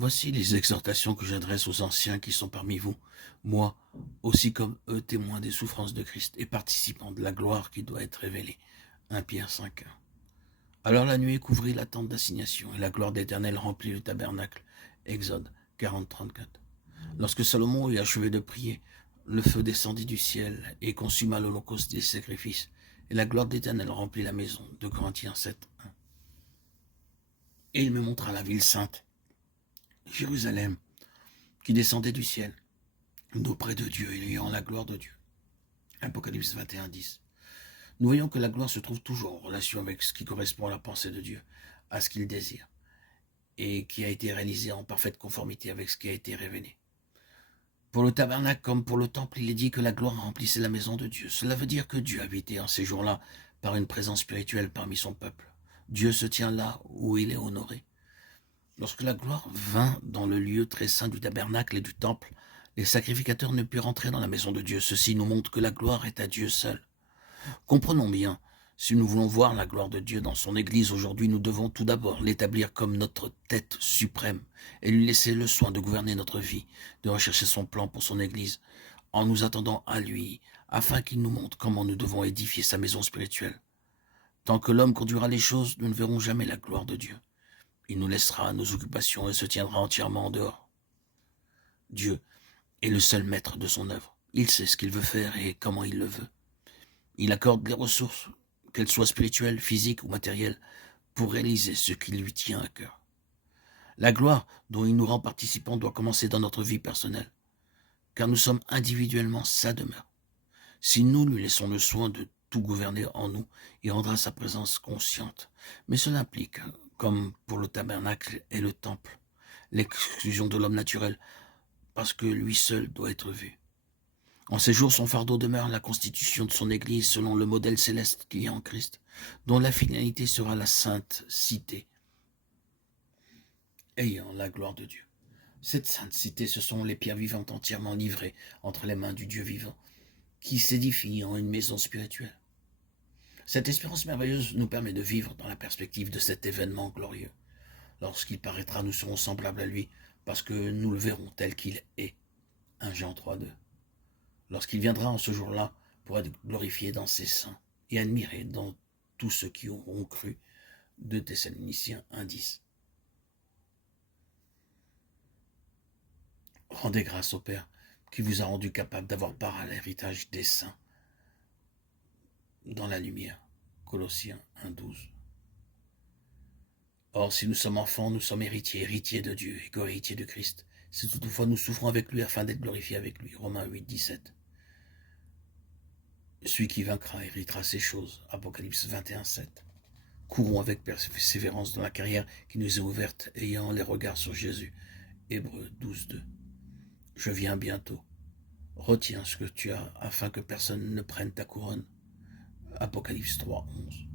Voici les exhortations que j'adresse aux anciens qui sont parmi vous, moi aussi comme eux témoins des souffrances de Christ et participants de la gloire qui doit être révélée. 1 Pierre 5. Alors la nuée couvrit la tente d'assignation et la gloire d'Éternel remplit le tabernacle. Exode 40-34. Lorsque Salomon eut achevé de prier, le feu descendit du ciel et consuma l'holocauste des sacrifices, et la gloire d'Éternel remplit la maison. 2 Corinthiens 7:1. Et il me montra la ville sainte, Jérusalem, qui descendait du ciel, d'auprès de Dieu, ayant la gloire de Dieu. Apocalypse 21:10. Nous voyons que la gloire se trouve toujours en relation avec ce qui correspond à la pensée de Dieu, à ce qu'il désire, et qui a été réalisé en parfaite conformité avec ce qui a été révélé. Pour le tabernacle comme pour le temple, il est dit que la gloire remplissait la maison de Dieu. Cela veut dire que Dieu habitait en ces jours-là par une présence spirituelle parmi son peuple. Dieu se tient là où il est honoré. Lorsque la gloire vint dans le lieu très saint du tabernacle et du temple, les sacrificateurs ne purent entrer dans la maison de Dieu. Ceci nous montre que la gloire est à Dieu seul. Comprenons bien, si nous voulons voir la gloire de Dieu dans son Église aujourd'hui, nous devons tout d'abord l'établir comme notre tête suprême et lui laisser le soin de gouverner notre vie, de rechercher son plan pour son Église, en nous attendant à lui, afin qu'il nous montre comment nous devons édifier sa maison spirituelle. Tant que l'homme conduira les choses, nous ne verrons jamais la gloire de Dieu. Il nous laissera nos occupations et se tiendra entièrement en dehors. Dieu est le seul maître de son œuvre. Il sait ce qu'il veut faire et comment il le veut. Il accorde les ressources, qu'elles soient spirituelles, physiques ou matérielles, pour réaliser ce qui lui tient à cœur. La gloire dont il nous rend participants doit commencer dans notre vie personnelle, car nous sommes individuellement sa demeure. Si nous lui laissons le soin de tout gouverner en nous, il rendra sa présence consciente. Mais cela implique, comme pour le tabernacle et le temple, l'exclusion de l'homme naturel, parce que lui seul doit être vu. En ces jours, son fardeau demeure la constitution de son Église selon le modèle céleste qu'il y a en Christ, dont la finalité sera la sainte cité, ayant la gloire de Dieu. Cette sainte cité, ce sont les pierres vivantes entièrement livrées entre les mains du Dieu vivant, qui s'édifie en une maison spirituelle. Cette espérance merveilleuse nous permet de vivre dans la perspective de cet événement glorieux. Lorsqu'il paraîtra, nous serons semblables à lui, parce que nous le verrons tel qu'il est. 1 Jean 3:2. Lorsqu'il viendra en ce jour-là pour être glorifié dans ses saints et admiré dans tous ceux qui auront cru. 2 Thessaloniciens 1:10. Rendez grâce au Père qui vous a rendu capable d'avoir part à l'héritage des saints dans la lumière. Colossiens 1:12. Or, si nous sommes enfants, nous sommes héritiers, héritiers de Dieu et co-héritiers de Christ. Si toutefois nous souffrons avec lui afin d'être glorifiés avec lui. Romains 8:17. Celui qui vaincra héritera ces choses. Apocalypse 21:7. Courons avec persévérance dans la carrière qui nous est ouverte, ayant les regards sur Jésus. Hébreux 12:2. Je viens bientôt. Retiens ce que tu as, afin que personne ne prenne ta couronne. Apocalypse 3:11.